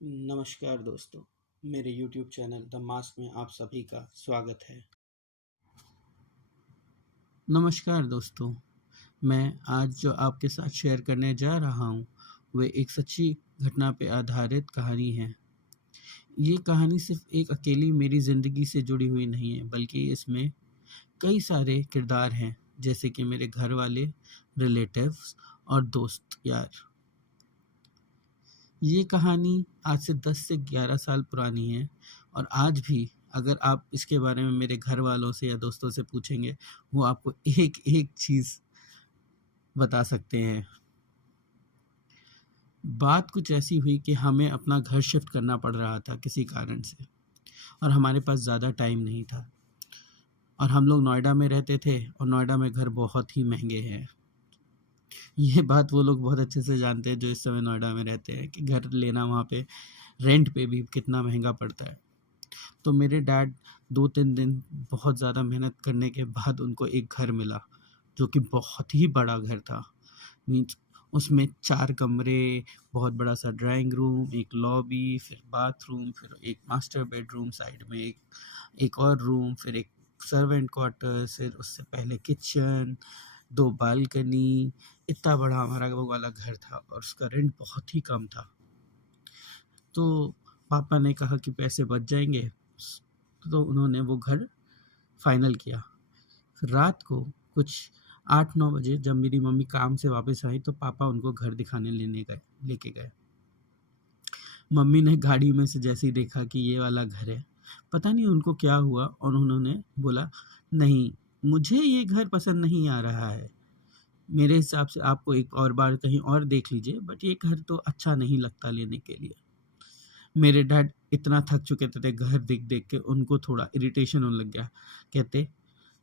नमस्कार दोस्तों, मेरे YouTube चैनल द मास्क में आप सभी का स्वागत है। नमस्कार दोस्तों, मैं आज जो आपके साथ शेयर करने जा रहा हूँ, वह एक सच्ची घटना पे आधारित कहानी है। ये कहानी सिर्फ एक अकेली मेरी ज़िंदगी से जुड़ी हुई नहीं है, बल्कि इसमें कई सारे किरदार हैं, जैसे कि मेरे घर वाले, रिलेटिव्स और दोस्त यार। ये कहानी आज से 10 से 11 साल पुरानी है और आज भी अगर आप इसके बारे में मेरे घर वालों से या दोस्तों से पूछेंगे, वो आपको एक-एक चीज़ बता सकते हैं। बात कुछ ऐसी हुई कि हमें अपना घर शिफ्ट करना पड़ रहा था किसी कारण से और हमारे पास ज़्यादा टाइम नहीं था और हम लोग नोएडा में रहते थे और नोएडा में घर बहुत ही महँगे हैं। ये बात वो लोग बहुत अच्छे से जानते हैं जो इस समय नोएडा में रहते हैं कि घर लेना वहाँ पे रेंट पे भी कितना महँगा पड़ता है। तो मेरे डैड 2-3 दिन बहुत ज़्यादा मेहनत करने के बाद उनको एक घर मिला, जो कि बहुत ही बड़ा घर था। मीन्स उसमें 4 कमरे, बहुत बड़ा-सा ड्राइंग रूम, एक लॉबी, फिर बाथरूम, फिर एक मास्टर बेडरूम, साइड में एक और रूम, फिर एक सर्वेंट क्वार्टर्स, फिर उससे पहले किचन, 2 बालकनी। इतना बड़ा हमारा वो वाला घर था और उसका रेंट बहुत ही कम था। तो पापा ने कहा कि पैसे बच जाएँगे, तो उन्होंने वो घर फाइनल किया। फिर रात को कुछ 8-9 बजे जब मेरी मम्मी काम से वापस आई तो पापा उनको घर दिखाने लेके गए। मम्मी ने गाड़ी में से जैसे ही देखा कि ये वाला घर है, पता नहीं उनको क्या हुआ और उन्होंने बोला, "नहीं, मुझे ये घर पसंद नहीं आ रहा है। मेरे हिसाब से आपको एक और बार कहीं और देख लीजिए, बट ये घर तो अच्छा नहीं लगता लेने के लिए।" मेरे डैड इतना थक चुके थे घर देख-देख के, उनको थोड़ा इरिटेशन होने लग गया। कहते,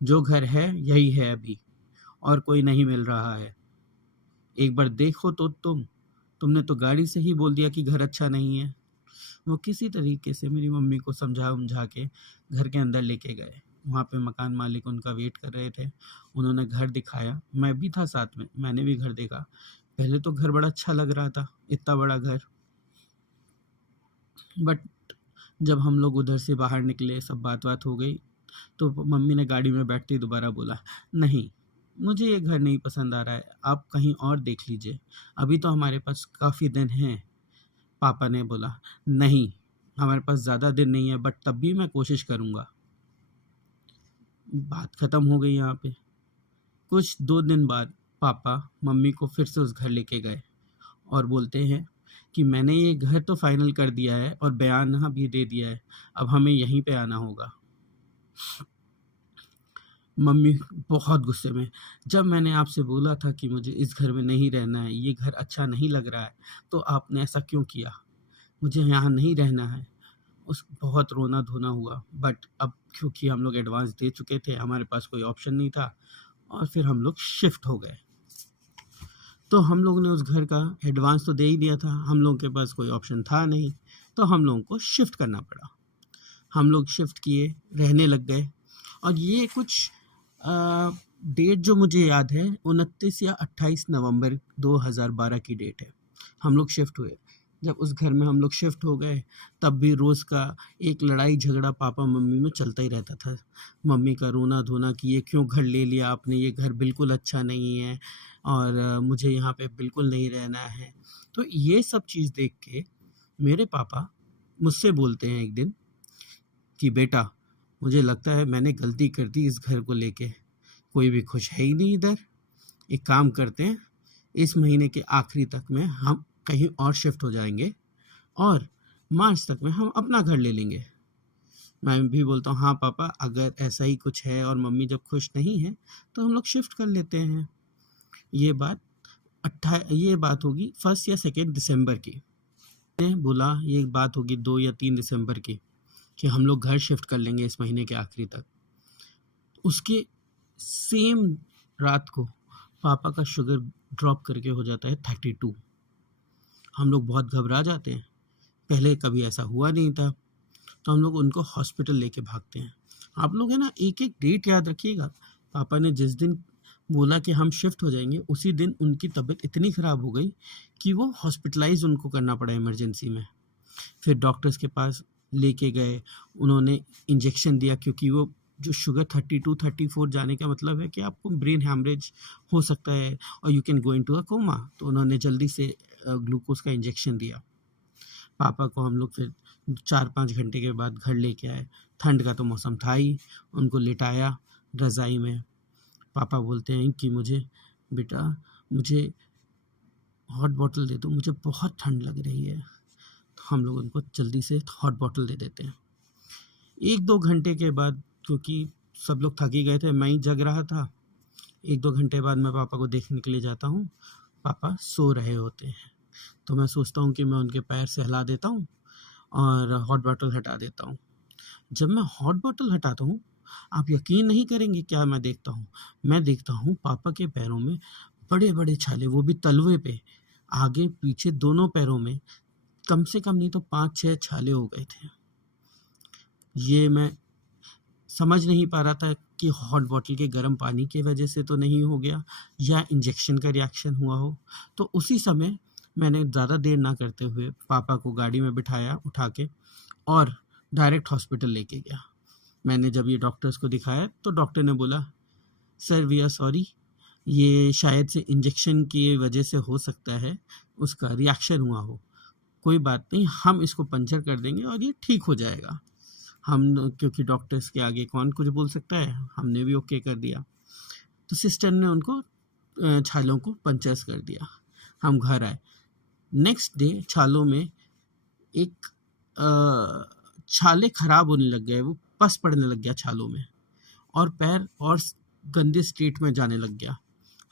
"जो घर है यही है अभी और कोई नहीं मिल रहा है। एक बार देखो तो तुमने तो गाड़ी से ही बोल दिया कि घर अच्छा नहीं है।" वो किसी तरीके से मेरी मम्मी को समझा-वमझा के घर के अंदर लेके गए। वहाँ पे मकान मालिक उनका वेट कर रहे थे। उन्होंने घर दिखाया, मैं भी था साथ में, मैंने भी घर देखा। पहले तो घर बड़ा अच्छा लग रहा था, इतना बड़ा घर। बट जब हम लोग उधर से बाहर निकले, सब बात-वात हो गई, तो मम्मी ने गाड़ी में बैठते ही दोबारा बोला, "नहीं, मुझे ये घर नहीं पसंद आ रहा है, आप कहीं और देख लीजिए, अभी तो हमारे पास काफ़ी दिन हैं।" पापा ने बोला, "नहीं, हमारे पास ज़्यादा दिन नहीं है, बट तब भी मैं कोशिश करूँगा।" बात ख़त्म हो गई यहाँ पे। कुछ 2 दिन बाद पापा मम्मी को फिर से उस घर लेके गए और बोलते हैं कि मैंने ये घर तो फाइनल कर दिया है और बयाना भी दे दिया है, अब हमें यहीं पे आना होगा। मम्मी बहुत गुस्से में, "जब मैंने आपसे बोला था कि मुझे इस घर में नहीं रहना है, ये घर अच्छा नहीं लग रहा है, तो आपने ऐसा क्यों किया? मुझे यहाँ नहीं रहना है।" उस बहुत रोना-धोना हुआ, बट अब क्योंकि हम लोग एडवांस दे चुके थे, हमारे पास कोई ऑप्शन नहीं था और फिर हम लोग शिफ्ट हो गए। तो हम लोगों ने उस घर का एडवांस तो दे ही दिया था, हम लोगों के पास कोई ऑप्शन था नहीं, तो हम लोगों को शिफ्ट करना पड़ा। हम लोग शिफ्ट किए, रहने लग गए और ये कुछ डेट जो मुझे याद है 29 या 28 नवंबर 2012 की डेट है। हम लोग शिफ्ट हुए। जब उस घर में हम लोग शिफ्ट हो गए, तब भी रोज़ का एक लड़ाई-झगड़ा पापा-मम्मी में चलता ही रहता था। मम्मी का रोना-धोना कि ये क्यों घर ले लिया आपने, ये घर बिल्कुल अच्छा नहीं है और मुझे यहाँ पे बिल्कुल नहीं रहना है। तो ये सब चीज़ देख के मेरे पापा मुझसे बोलते हैं एक दिन कि बेटा, मुझे लगता है मैंने गलती कर दी इस घर को लेके। कोई भी खुश है ही नहीं इधर। एक काम करते हैं, इस महीने के आखिरी तक में हम कहीं और शिफ्ट हो जाएँगे और मार्च तक में हम अपना घर ले लेंगे। मैं भी बोलता हूँ, हाँ पापा, अगर ऐसा ही कुछ है और मम्मी जब खुश नहीं है, तो हम लोग शिफ्ट कर लेते हैं। ये बात होगी 1 या 2 दिसंबर की। मैंने बोला ये बात होगी 2 या 3 दिसंबर की कि हम लोग घर शिफ्ट कर लेंगे इस महीने के आखिरी तक। उसके सेम रात को पापा का शुगर ड्रॉप करके हो जाता है 32। हम लोग बहुत घबरा जाते हैं, पहले कभी ऐसा हुआ नहीं था, तो हम लोग उनको हॉस्पिटल लेके भागते हैं। आप लोग है ना एक-एक डेट याद रखिएगा, पापा ने जिस दिन बोला कि हम शिफ्ट हो जाएँगे, उसी दिन उनकी तबीयत इतनी ख़राब हो गई कि वो हॉस्पिटलाइज़ उनको करना पड़ा इमरजेंसी में। फिर डॉक्टर्स के पास लेके गए, उन्होंने इंजेक्शन दिया, क्योंकि वो जो शुगर 32-34 जाने का मतलब है कि आपको ब्रेन हैमरेज हो सकता है और you can go into a coma. तो उन्होंने जल्दी से ग्लूकोज का इंजेक्शन दिया। पापा को हम लोग फिर 4-5 घंटे के बाद घर लेके आए। ठंड का तो मौसम था ही, उनको लिटाया रज़ाई में। पापा बोलते हैं कि बेटा मुझे हॉट बॉटल दे दो, मुझे बहुत ठंड लग रही है। तो हम लोग उनको जल्दी से हॉट बॉटल दे देते हैं। 1-2 घंटे के बाद, क्योंकि सब लोग थक ही गए थे, मैं ही जग रहा था, 1-2 घंटे बाद मैं पापा को देखने के लिए जाता हूँ, पापा सो रहे होते हैं। तो मैं सोचता हूँ कि मैं उनके पैर से हिला देता हूँ और हॉट बॉटल हटा देता हूँ। जब मैं हॉट बॉटल हटाता हूँ, आप यकीन नहीं करेंगे क्या मैं देखता हूँ। मैं देखता हूँ पापा के पैरों में बड़े-बड़े छाले, वो भी तलवे पे, आगे पीछे दोनों पैरों में कम से कम नहीं तो 5-6 छाले हो गए थे। ये मैं समझ नहीं पा रहा था कि हॉट बॉटल के गर्म पानी की वजह से तो नहीं हो गया या इंजेक्शन का रिएक्शन हुआ हो। तो उसी समय मैंने ज़्यादा देर ना करते हुए पापा को गाड़ी में बिठाया उठा के और डायरेक्ट हॉस्पिटल लेके गया। मैंने जब ये डॉक्टर्स को दिखाया तो डॉक्टर ने बोला, सर वी आर सॉरी, ये शायद से इंजेक्शन की वजह से हो सकता है, उसका रिएक्शन हुआ हो। कोई बात नहीं, हम इसको पंचर कर देंगे और ये ठीक हो जाएगा। हम, क्योंकि डॉक्टर्स के आगे कौन कुछ बोल सकता है, हमने भी ओके कर दिया। तो सिस्टर ने उनको छालों को पंचर्स कर दिया। हम घर आए। नेक्स्ट डे छालों में एक छाले खराब होने लग गए, वो पस पड़ने लग गया छालों में और पैर और गंदे स्टेट में जाने लग गया।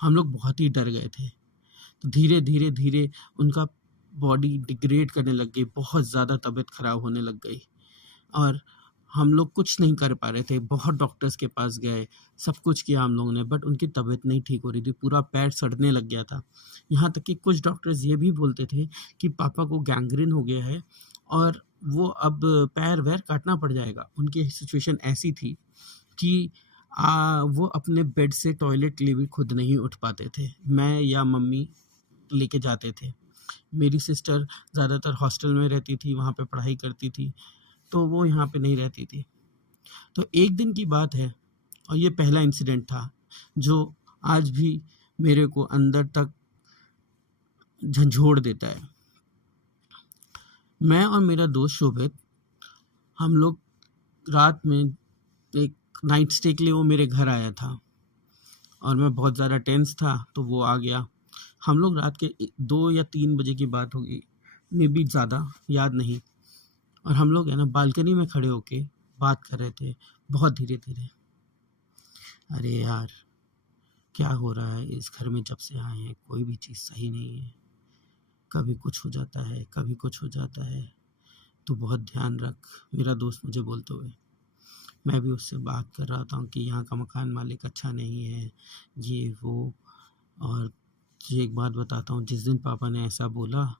हम लोग बहुत ही डर गए थे। तो धीरे धीरे धीरे उनका बॉडी डिग्रेड करने लग गई, बहुत ज़्यादा तबीयत खराब होने लग गई और हम लोग कुछ नहीं कर पा रहे थे। बहुत डॉक्टर्स के पास गए, सब कुछ किया हम लोगों ने, बट उनकी तबीयत नहीं ठीक हो रही थी, पूरा पैर सड़ने लग गया था। यहाँ तक कि कुछ डॉक्टर्स ये भी बोलते थे कि पापा को गैंग्रीन हो गया है और वो अब पैर वैर काटना पड़ जाएगा। उनकी सिचुएशन ऐसी थी कि वो अपने बेड से टॉयलेट के लिए भी खुद नहीं उठ पाते थे, मैं या मम्मी लेके जाते थे। मेरी सिस्टर ज़्यादातर हॉस्टल में रहती थी, वहाँ पे पढ़ाई करती थी, तो वो यहाँ पे नहीं रहती थी। तो एक दिन की बात है और ये पहला इंसिडेंट था जो आज भी मेरे को अंदर तक झंझोड़ देता है। मैं और मेरा दोस्त शोभित, हम लोग रात में एक नाइट स्टे के लिए वो मेरे घर आया था और मैं बहुत ज़्यादा टेंस था, तो वो आ गया। हम लोग रात के 2 या 3 बजे की बात होगी, मे बी ज़्यादा याद नहीं। और हम लोग है ना बालकनी में खड़े होके बात कर रहे थे बहुत धीरे धीरे। अरे यार, क्या हो रहा है इस घर में, जब से आए हैं कोई भी चीज़ सही नहीं है, कभी कुछ हो जाता है, कभी कुछ हो जाता है, तू बहुत ध्यान रख, मेरा दोस्त मुझे बोलते हुए। मैं भी उससे बात कर रहा था कि यहाँ का मकान मालिक अच्छा नहीं है, ये वो। और तुझे एक बात बताता हूँ, जिस दिन पापा ने ऐसा बोला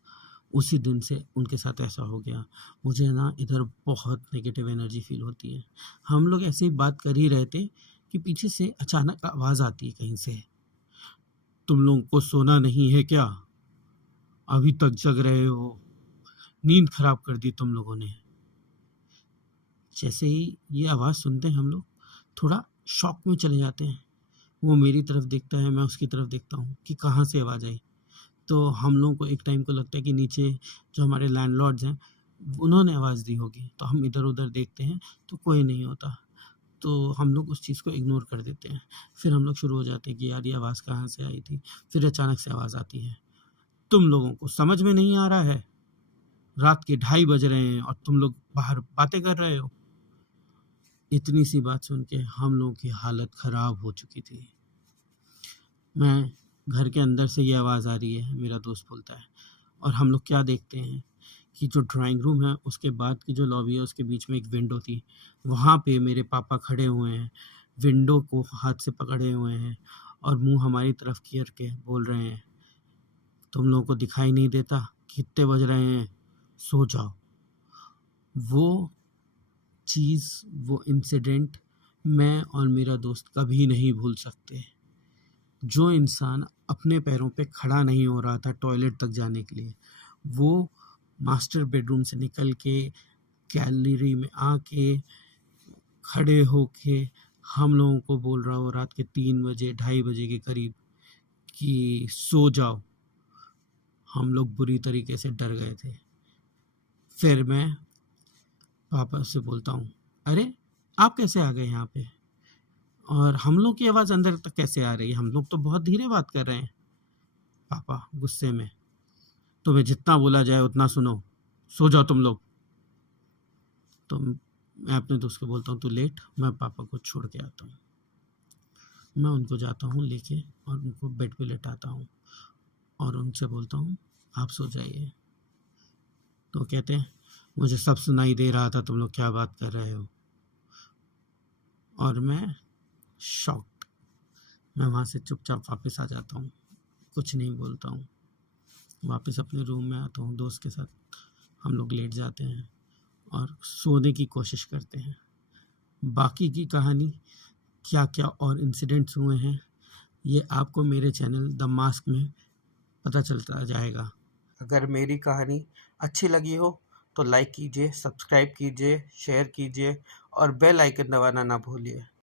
उसी दिन से उनके साथ ऐसा हो गया। मुझे ना इधर बहुत नेगेटिव एनर्जी फील होती है। हम लोग ऐसे ही बात कर ही रहे थे कि पीछे से अचानक आवाज़ आती है कहीं से, तुम लोगों को सोना नहीं है क्या, अभी तक जग रहे हो, नींद खराब कर दी तुम लोगों ने। जैसे ही ये आवाज़ सुनते हैं हम लोग थोड़ा शॉक में चले जाते हैं। वो मेरी तरफ देखता है, मैं उसकी तरफ देखता हूँ कि कहाँ से आवाज़ आई। तो हम लोगों को एक टाइम को लगता है कि नीचे जो हमारे लैंडलॉर्ड्स हैं उन्होंने आवाज़ दी होगी। तो हम इधर उधर देखते हैं तो कोई नहीं होता, तो हम लोग उस चीज़ को इग्नोर कर देते हैं। फिर हम लोग शुरू हो जाते हैं कि यार ये आवाज़ कहाँ से आई थी। फिर अचानक से आवाज़ आती है, तुम लोगों को समझ में नहीं आ रहा है, रात के 2:30 बज रहे हैं और तुम लोग बाहर बातें कर रहे हो। इतनी सी बात सुन के हम लोगों की हालत ख़राब हो चुकी थी। मैं घर के अंदर से ये आवाज़ आ रही है, मेरा दोस्त बोलता है, और हम लोग क्या देखते हैं कि जो ड्राइंग रूम है उसके बाद की जो लॉबी है उसके बीच में एक विंडो थी, वहाँ पे मेरे पापा खड़े हुए हैं, विंडो को हाथ से पकड़े हुए हैं और मुंह हमारी तरफ कियर के बोल रहे हैं, तुम लोगों को दिखाई नहीं देता, कितने बज रहे हैं, सो जाओ। वो चीज़, वो इंसिडेंट मैं और मेरा दोस्त कभी नहीं भूल सकते। जो इंसान अपने पैरों पे खड़ा नहीं हो रहा था टॉयलेट तक जाने के लिए, वो मास्टर बेडरूम से निकल के गैलरी में आके खड़े होके हम लोगों को बोल रहा हो रात के 3 बजे 2:30 बजे के करीब कि सो जाओ। हम लोग बुरी तरीके से डर गए थे। फिर मैं पापा से बोलता हूँ, अरे आप कैसे आ गए यहाँ पे, और हम लोग की आवाज़ अंदर तक कैसे आ रही है, हम लोग तो बहुत धीरे बात कर रहे हैं। पापा गुस्से में, तुम्हें जितना बोला जाए उतना सुनो, सो जाओ तुम लोग। तो मैं अपने दोस्त को बोलता हूँ तू लेट, मैं पापा को छोड़ के आता हूँ। मैं उनको जाता हूँ लेके और उनको बेड पे लेटाता हूँ और उनसे बोलता हूँ आप सो जाइए। तो कहते हैं मुझे सब सुनाई दे रहा था, तुम लोग क्या बात कर रहे हो। और मैं शॉक्ड, मैं वहाँ से चुपचाप वापस आ जाता हूँ, कुछ नहीं बोलता हूँ। वापस अपने रूम में आता हूँ, दोस्त के साथ हम लोग लेट जाते हैं और सोने की कोशिश करते हैं। बाकी की कहानी क्या क्या और इंसिडेंट्स हुए हैं ये आपको मेरे चैनल द मास्क में पता चलता जाएगा। अगर मेरी कहानी अच्छी लगी हो तो लाइक कीजिए, सब्सक्राइब कीजिए, शेयर कीजिए और बेल आइकन दबाना ना भूलिए।